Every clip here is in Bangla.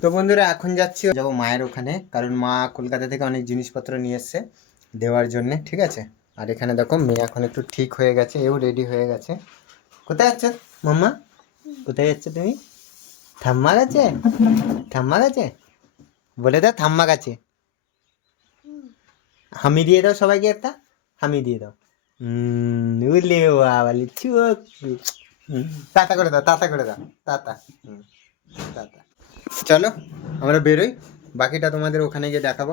তো বন্ধুরা, এখন যাচ্ছি যাব মায়ের ওখানে, কারণ মা কলকাতা থেকে অনেক জিনিসপত্র নিয়ে এসছে দেওয়ার জন্য, ঠিক আছে? আর এখানে দেখো, মেয়ে এখন একটু ঠিক হয়ে গেছে, এও রেডি হয়ে গেছে। কোথায় যাচ্ছ, মাম্মা? কোথায় যাচ্ছ তুমি? ঠাম্মা গেছে ঠাম্মা গেছে বলে দাও ঠাম্মা গেছে হামি দিয়ে দাও সবাইকে একটা, হামি দিয়ে দাও। হুম উলে বাবালি, চুপ। তাতা করে দাও, তাতা করে দাও হুম, তাতা। চলো, আমরা বেরোই। বাকিটা তোমাদের ওখানে গিয়ে দেখাবো।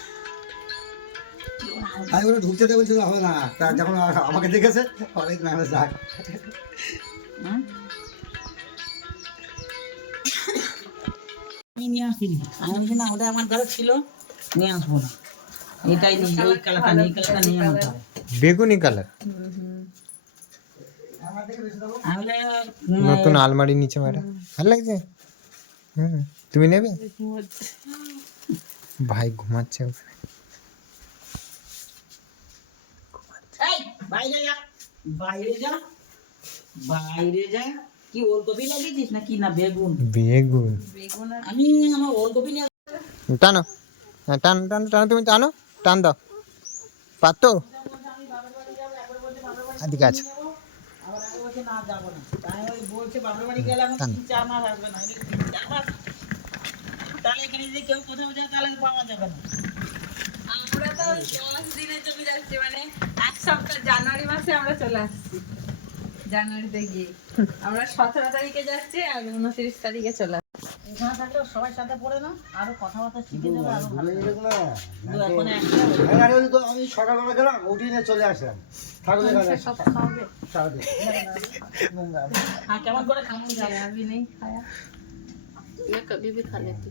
আমি বলে ঢুকতে দেবো বলছিল হবে না। তা যখন আমাকে দেখেছে অনেক না যাক। হ্যাঁ? আমি নিয়ে আসিনি। আমি না ওটা আমার ঘরে ছিল নিয়ে আসব না। এটাই নেই এই কালারটা নেই কালারটা নিয়ে আনতে হবে। বেগুনি কালার। নতুন আলমারি নিচে ম্যাডাম ভালো লাগছে? হুম তুমি নেবে? ভাই ঘুমাচ্ছে ওখানে এই, বাইরে যা বাইরে যা বাইরে যা। কি ওলকপি লাগিয়েছিস না কি না বেগুন বেগুন আমি আমার ওলকপি নিয়ে টানো। হ্যাঁ টান টান টানো তুমি টানো। টান দাও। পারতো এদিকে আছে আমরা তো দশ দিনের জন্য যাচ্ছি মানে। সপ্তাহ জানুয়ারি মাসে আমরা চলে আসছি জানুয়ারিতে গিয়ে আমরা সতেরো তারিখে যাচ্ছি আর উনত্রিশ তারিখে চলে আসছি এখানে থাকলেও সবার সাথে পড়ে না আরো কথাবার্তা শিখে যাবে আরো ভালো ভুলে গেলে না দু এখন একটা হ্যাঁ, আরে ওই তো আমি সকালবেলা গেলাম উঠি নিয়ে চলে আসলাম ঠাকুরের কাছে সব খাওয়াবে সারাদিন হ্যাঁ কেমন করে খামো যাবে अभी नहीं खाया मैं कभी भी खा लेती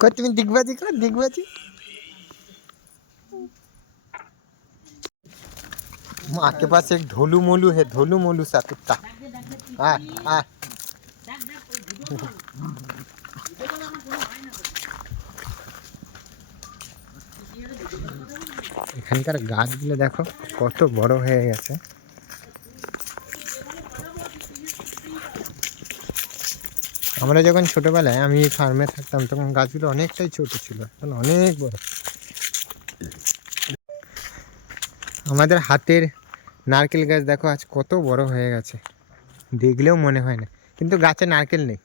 কই তুমি দিগবাজি কর দিগবাজি माँ के पास एक ढोलू मोलू है ढोलू मोलू सा कुत्ता हाँ हाँ এখানকার গাছগুলো দেখো কত বড় হয়ে গেছে আমরা যখন ছোটোবেলায় আমি ফার্মে থাকতাম তখন গাছগুলো অনেকটাই ছোট ছিল এখন অনেক বড়। আমাদের হাতের নারকেল গাছ দেখো আজ কত বড় হয়ে গেছে। দেখলেও মনে হয় না কিন্তু গাছে নারকেল নেই।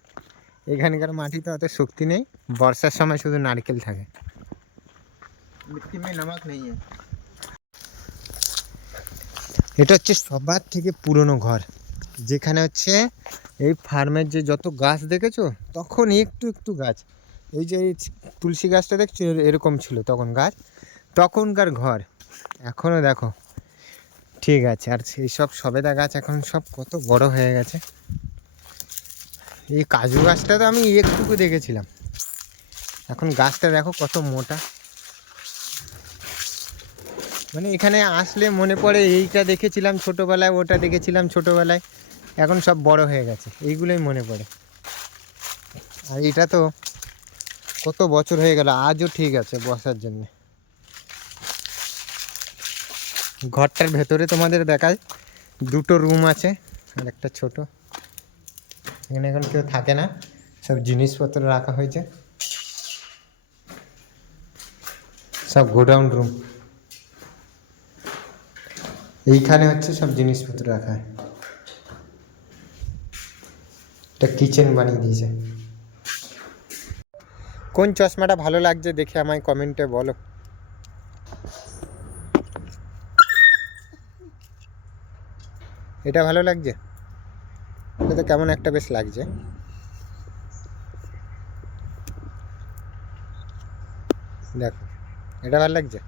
এখানকার মাটিতে অত শক্তি নেই বর্ষার সময় শুধু নারকেল থাকে। মিট্টি মে নমক নেই এটা হচ্ছে সবার থেকে পুরনো ঘর। যেখানে হচ্ছে এই ফার্মের যে যত গাছ দেখেছ, তখন একটু একটু গাছ। এই যে এই তুলসী গাছটা দেখছ এরকম ছিল তখন গাছ, তখনকার ঘর। এখনও দেখো। ঠিক আছে, আর সেই সব সবেদা গাছ এখন সব কত বড় হয়ে গেছে। এই কাজু গাছটা তো আমি একটুকু দেখেছিলাম। এখন গাছটা দেখো কত মোটা। মানে এখানে আসলে মনে পড়ে এইটা দেখেছিলাম ছোটোবেলায়, ওটা দেখেছিলাম ছোটোবেলায়। এখন সব বড় হয়ে গেছে, এইগুলোই মনে পড়ে। আর এটা তো কত বছর হয়ে গেল, আজও ঠিক আছে বসার জন্য। ঘরটার ভেতরে তোমাদের দেখায় দুটো রুম আছে আর একটা ছোট। এখানে এখন কেউ থাকে না, সব জিনিসপত্র রাখা হয়েছে। সব গোডাউন রুম। এইখানে হচ্ছে সব জিনিসপত্র রাখা হয়। একটা কিচেন বানিয়ে দিয়েছে। কোন চশমাটা ভালো লাগছে দেখে আমায় কমেন্টে বলো। এটা ভালো লাগছে? এটা তো কেমন একটা বেশ লাগছে। দেখো, এটা ভালো লাগছে?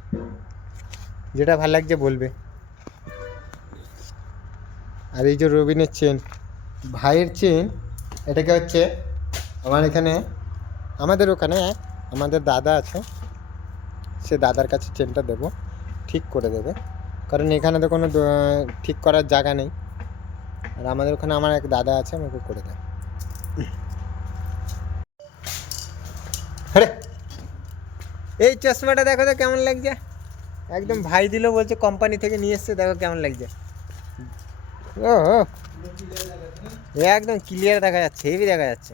যেটা ভালো লাগছে বলবে। আর এই যে রবিনের চেন ভাইয়ের চেন এটাকে হচ্ছে আমার এখানে, আমাদের ওখানে আমাদের দাদা আছে, সে দাদার কাছে চেনটা দেবো, ঠিক করে দেবে। কারণ এখানে তো কোনো ঠিক করার জায়গা নেই। আর আমাদের ওখানে আমার এক দাদা আছে, আমাকে করে দেয়। আরে! এই চশমাটা দেখো তো কেমন লাগছে। একদম ভাই দিল বলছে কোম্পানি থেকে নিয়ে এসছে, দেখো কেমন লাগছে। ও একদম ক্লিয়ার দেখা যাচ্ছে হেভি দেখা যাচ্ছে।